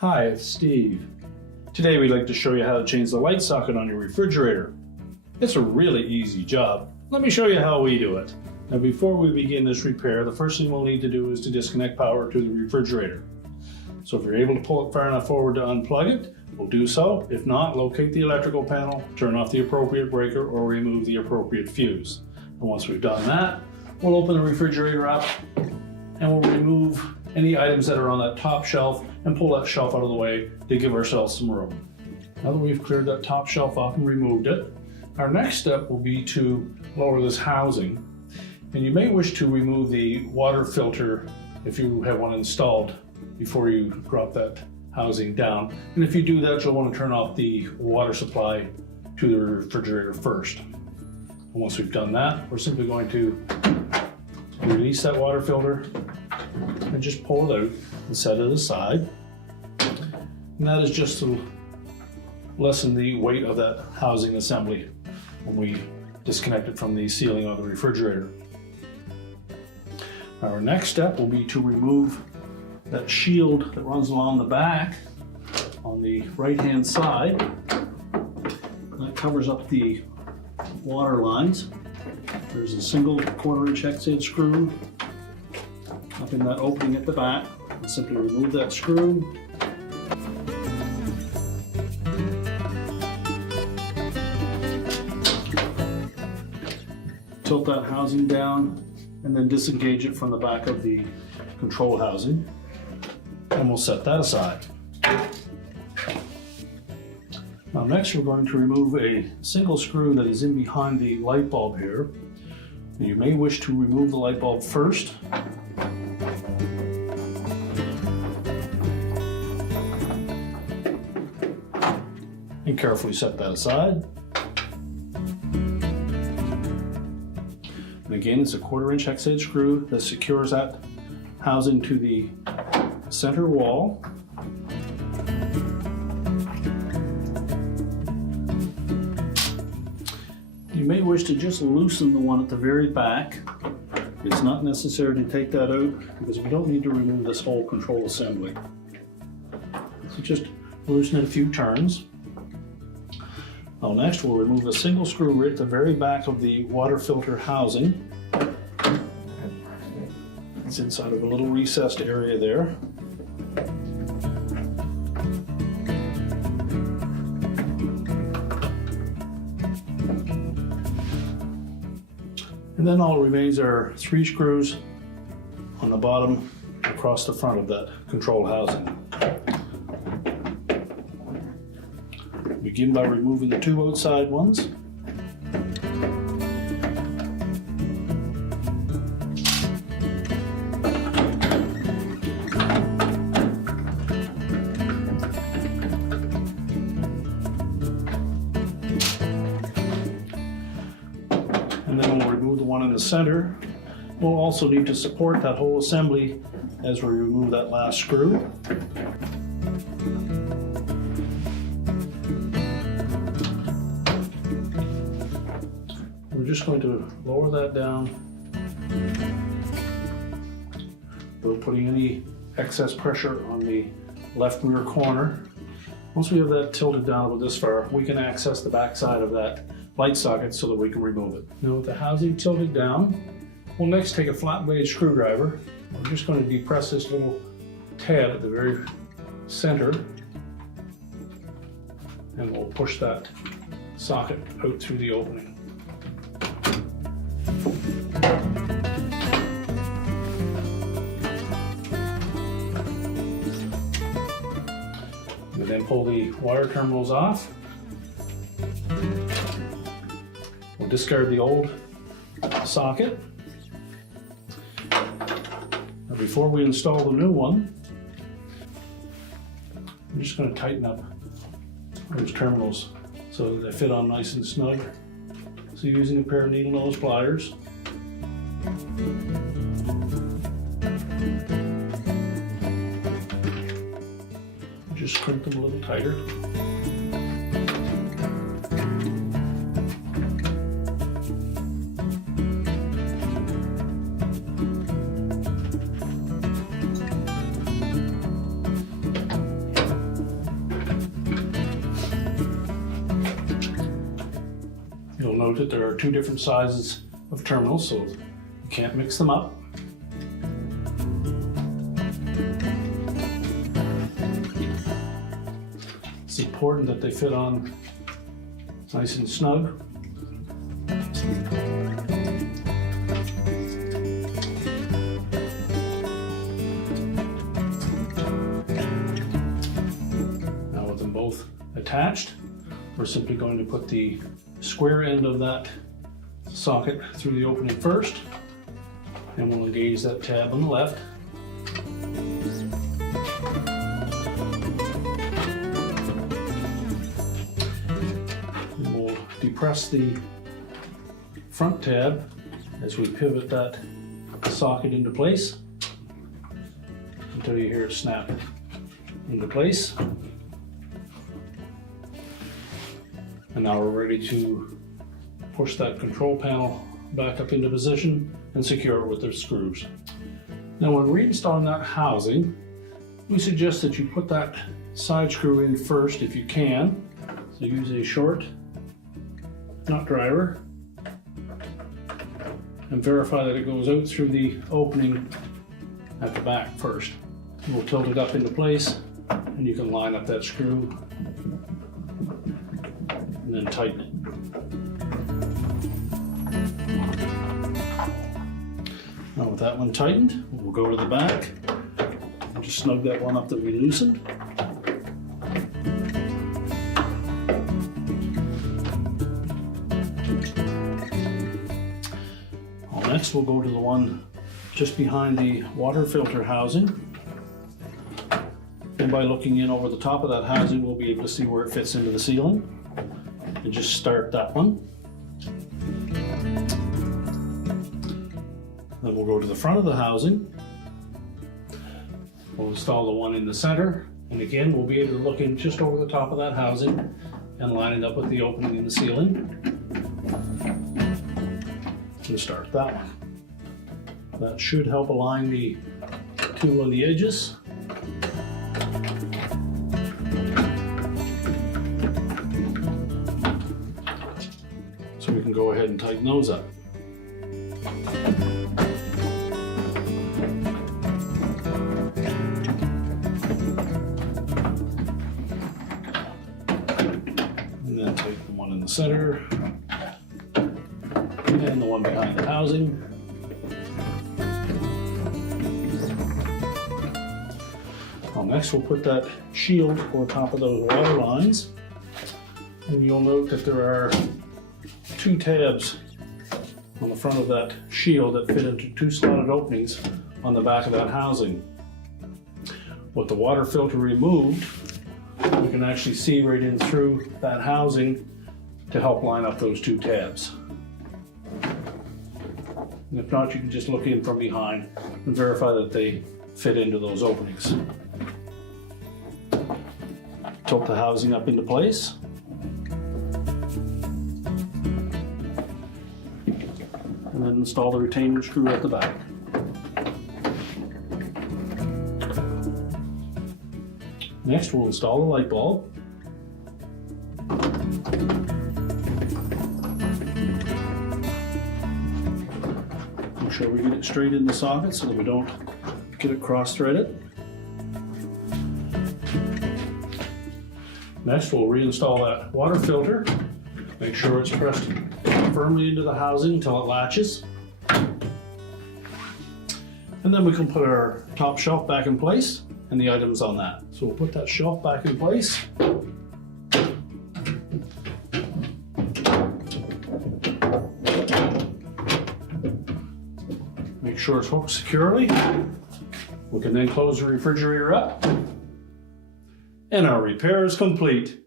Hi, it's Steve. Today we'd like to show you how to change the light socket on your refrigerator. It's a really easy job. Let me show you how we do it. Now before we begin this repair, the first thing we'll need to do is to disconnect power to the refrigerator. So if you're able to pull it far enough forward to unplug it, we'll do so. If not, locate the electrical panel, turn off the appropriate breaker, or remove the appropriate fuse. And once we've done that, we'll open the refrigerator up and we'll remove any items that are on that top shelf and pull that shelf out of the way to give ourselves some room. Now that we've cleared that top shelf off and removed it, our next step will be to lower this housing. And you may wish to remove the water filter if you have one installed before you drop that housing down. And if you do that, you'll want to turn off the water supply to the refrigerator first. And once we've done that, we're simply going to release that water filter and just pull it out and set it aside. And that is just to lessen the weight of that housing assembly when we disconnect it from the ceiling of the refrigerator. Our next step will be to remove that shield that runs along the back on the right hand side. That covers up the water lines. There's a single 1/4" X-head screw up in that opening at the back. And simply remove that screw. Tilt that housing down and then disengage it from the back of the control housing. And we'll set that aside. Now next we're going to remove a single screw that is in behind the light bulb here. You may wish to remove the light bulb first. And carefully set that aside. And again, it's a 1/4" X-head screw that secures that housing to the center wall. You may wish to just loosen the one at the very back. It's not necessary to take that out because we don't need to remove this whole control assembly. So just loosen it a few turns. Now next we'll remove a single screw right at the very back of the water filter housing. It's inside of a little recessed area there. And then all remains are 3 screws on the bottom across the front of that control housing. Begin by removing the 2 outside ones. And then we'll remove the one in the center. We'll also need to support that whole assembly as we remove that last screw. We're just going to lower that down without putting any excess pressure on the left rear corner. Once we have that tilted down about this far, we can access the back side of that light socket so that we can remove it. Now with the housing tilted down, we'll next take a flat blade screwdriver. We're just going to depress this little tab at the very center and we'll push that socket out through the opening. And then pull the wire terminals off. We'll discard the old socket. Now before we install the new one, I'm just going to tighten up those terminals so that they fit on nice and snug. So using a pair of needle nose pliers. Just crimp them a little tighter. note that there are two different sizes of terminals, so you can't mix them up. It's important that they fit on nice and snug. Now with them both attached, we're simply going to put the square end of that socket through the opening first, and we'll engage that tab on the left. And we'll depress the front tab as we pivot that socket into place until you hear it snap into place. And now we're ready to push that control panel back up into position and secure it with the screws. Now when reinstalling that housing, we suggest that you put that side screw in first if you can. So use a short nut driver and verify that it goes out through the opening at the back first. We'll tilt it up into place and you can line up that screw and then tighten it. Now with that one tightened, we'll go to the back and just snug that one up that we loosened. Next we'll go to the one just behind the water filter housing. And by looking in over the top of that housing, we'll be able to see where it fits into the ceiling. And just start that one. Then we'll go to the front of the housing. We'll install the one in the center. And again, we'll be able to look in just over the top of that housing and line it up with the opening in the ceiling. And start that one. That should help align the two on the edges. So we can go ahead and tighten those up. And then take the one in the center and the one behind the housing. Well, next we'll put that shield over top of those water lines. And you'll note that there are two tabs on the front of that shield that fit into two slotted openings on the back of that housing. With the water filter removed, we can actually see right in through that housing to help line up those two tabs. And if not, you can just look in from behind and verify that they fit into those openings. Tilt the housing up into place. And then install the retaining screw at the back. Next, we'll install the light bulb. Make sure we get it straight in the socket so that we don't get it cross-threaded. Next, we'll reinstall that water filter. Make sure it's pressed firmly into the housing until it latches. And then we can put our top shelf back in place and the items on that. So we'll put that shelf back in place. Make sure it's hooked securely. We can then close the refrigerator up. And our repair is complete.